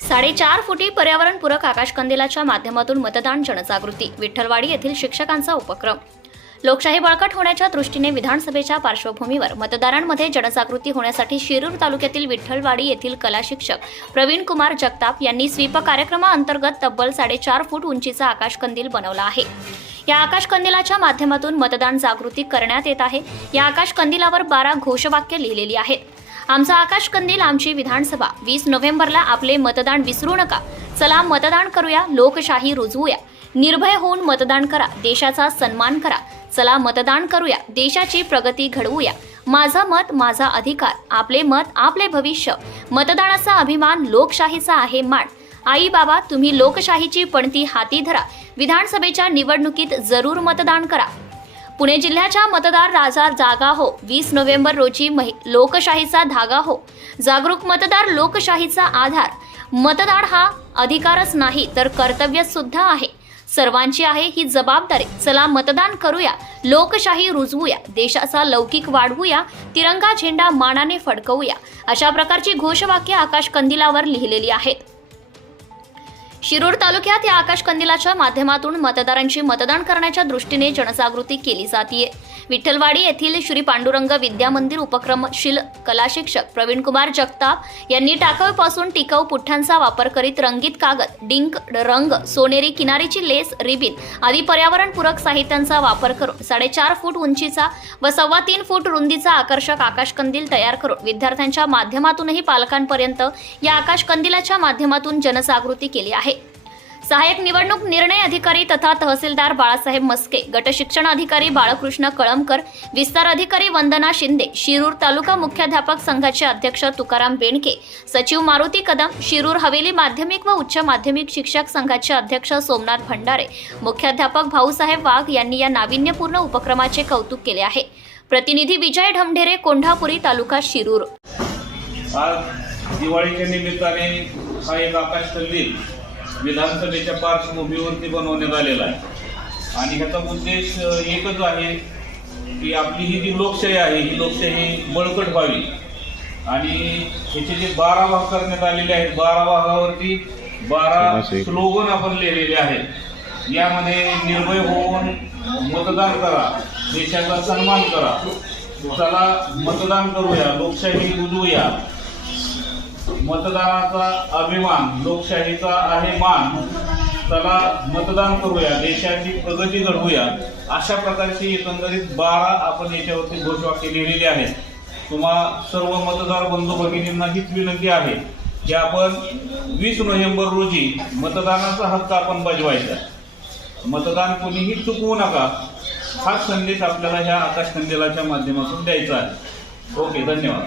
साडेचार फुटी पर्यावरणपूरक आकाशकंदिलाच्या माध्यमातून मतदान जनजागृती विठ्ठलवाडी येथील शिक्षकांचा उपक्रम. लोकशाही बळकट होण्याच्या दृष्टीने विधानसभेच्या पार्श्वभूमीवर मतदारांमध्ये जनजागृती होण्यासाठी शिरूर तालुक्यातील विठ्ठलवाडी येथील कला शिक्षक प्रवीण कुमार जगताप यांनी स्वीप कार्यक्रमाअंतर्गत तब्बल साडेचार फूट उंचीचा आकाशकंदील बनवला आहे. या आकाशकंदिलाच्या माध्यमातून मतदान जागृती करण्यात येत आहे. या आकाशकंदिलावर बारा घोषवाक्य लिहिलेली आहेत. आमचा आकाशकंदील आमची विधानसभा. वीस नोव्हेंबरला आपले मतदान विसरू नका. चला मतदान करूया. लोकशाही रुजवूया. निर्भय होऊन मतदान करा. देशाचा सन्मान करा. चला मतदान करूया. देशाची प्रगती घडवूया. माझं मत माझा अधिकार. आपले मत आपले भविष्य. मतदानाचा अभिमान लोकशाहीचा आहे मान. आई बाबा तुम्ही लोकशाहीची पणती हाती धरा. विधानसभेच्या निवडणुकीत जरूर मतदान करा. पुणे जिल्ह्याच्या मतदार राजा जागा हो. वीस नोव्हेंबर रोजी लोकशाहीचा धागा हो. जागरूक मतदार लोकशाहीचा आधार. मतदार हा अधिकारच नाही तर कर्तव्य सुद्धा आहे. सर्वांची आहे ही जबाबदारी. चला मतदान करूया. लोकशाही रुजवूया. देशाचा लौकिक वाढवूया. तिरंगा झेंडा मानाने फडकवूया. अशा प्रकारची घोषवाक्य आकाश कंदिलावर लिहिलेली आहेत. शिरूर तालुक्यात या आकाश कंदिलाच्या माध्यमातून मतदारांची मतदान करण्याच्या दृष्टीने जनजागृती केली जाते विठ्ठलवाडी येथील श्री पांडुरंग विद्या मंदिर उपक्रमशील कला शिक्षक प्रवीणकुमार जगताप यांनी टाकाऊपासून टिकाऊ पुठ्ठ्यांचा वापर करीत रंगीत कागद डिंक रंग सोनेरी किनारीची लेस रिबिन आदी पर्यावरणपूरक साहित्यांचा वापर करून साडेचार फूट उंचीचा व सव्वा तीन फूट रुंदीचा आकर्षक आकाशकंदील तयार करून विद्यार्थ्यांच्या माध्यमातूनही पालकांपर्यंत या आकाशकंदिलाच्या माध्यमातून जनजागृती केली आहे. सहाय्यक निवडणूक निर्णय अधिकारी तथा तहसीलदार बाळासाहेब मस्के गट शिक्षण अधिकारी बाळकृष्ण कळमकर विस्तार अधिकारी वंदना शिंदे शिरूर तालुका मुख्याध्यापक संघाचे अध्यक्ष तुकाराम बेणके सचिव मारुती कदम शिरूर हवेली माध्यमिक व उच्च माध्यमिक शिक्षक संघाचे अध्यक्ष सोमनाथ भंडारे मुख्याध्यापक भाऊसाहेब वाघ यांनी या नाविन्यपूर्ण उपक्रमाचे कौतुक केले आहे. प्रतिनिधी विजय ढमढेरे कोंढापुरी तालुका शिरूर. आज दिवाळीच्या निमित्ताने हा एक आकाश कंदील विधानसभेच्या पार्श्वभूमीवरती बनवण्यात आलेला आहे. आणि ह्याचा उद्देश एकच आहे की आपली ही जी लोकशाही आहे ही लोकशाही बळकट व्हावी. आणि ह्याचे जे बारा भाग करण्यात आलेले आहेत बारा भागावरती बारा स्लोगन आपण लिहिलेले आहेत. यामध्ये निर्भय होऊन मतदान करा देशाचा सन्मान करा. चला मतदान करूया लोकशाही रुजवूया मतदानाचा अभिमान लोकशाहीचा आहे मान. त्याला मतदान करूया देशाची प्रगती घडवूया. अशा प्रकारची एकंदरीत बारा आपण याच्यावरती घोषवाक्य लिहिलेली आहेत तुम्हा सर्व मतदार बंधू भगिनींना हीच विनंती आहे की आपण वीस नोव्हेंबर रोजी मतदानाचा हक्क आपण बजवायचा. मतदान कोणीही चुकवू नका. हा संदेश आपल्याला ह्या आकाश कंदिलाच्या माध्यमातून द्यायचा आहे. ओके धन्यवाद.